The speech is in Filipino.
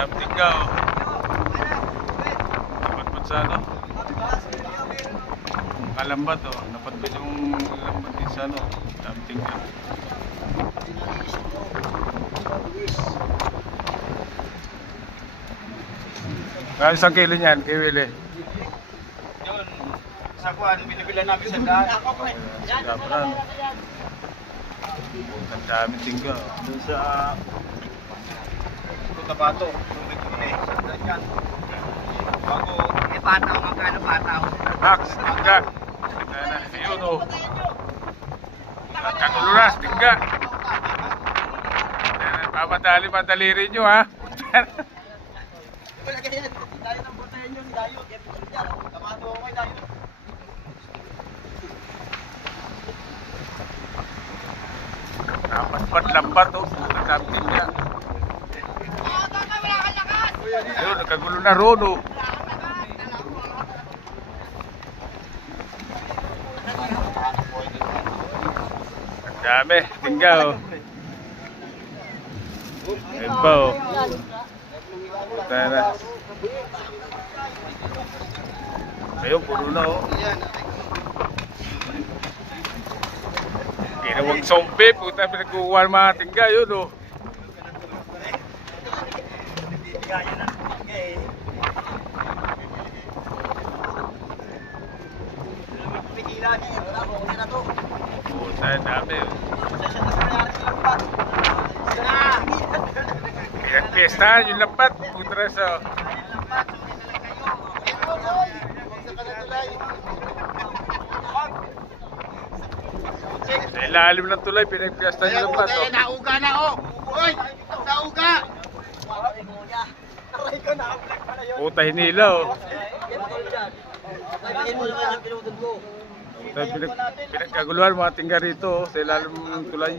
Damping ka, oh. Napatpat sa ano? Kalambat, oh. Napatpat yung lambat din sa ano. Damping ka. Kaya isang kilo niyan, kay Willie. Yun, sa kuhan, binibilan namin sa daan. Gabran. Ang dami tingga. Doon sa Cotabato, doon sa daan yan. Bago, pataw, magkano pataw? Max, tingga. Ayun, oh. Katuluras, tingga. Pamadali rin nyo, ha? Wala ganyan. Dayo ng buntayan nyo, si Dayo. Tamato ako kay Dayo. Napatpat lambat, oh. Nagdamping ka. Ayun, nagkagulo na ron, oh. Ang dami, tingga, oh. Ayun pa, oh. Punta na. Ayun, puno na, oh. Ginawang zombie, puta, pinagkukuha ng mga tingga, yun, oh. Puta, dami, oh. Pinagpiestahan yung lambat, putra sa... Sa ilalim ng tulay, pinagpiestahan yung lambat, oh. Nauga na, oh! Uy! Nauga! Puta, hinila, oh. Puta, pinagkaguluhan mga tingga rito, oh, sa ilalim ng tulay.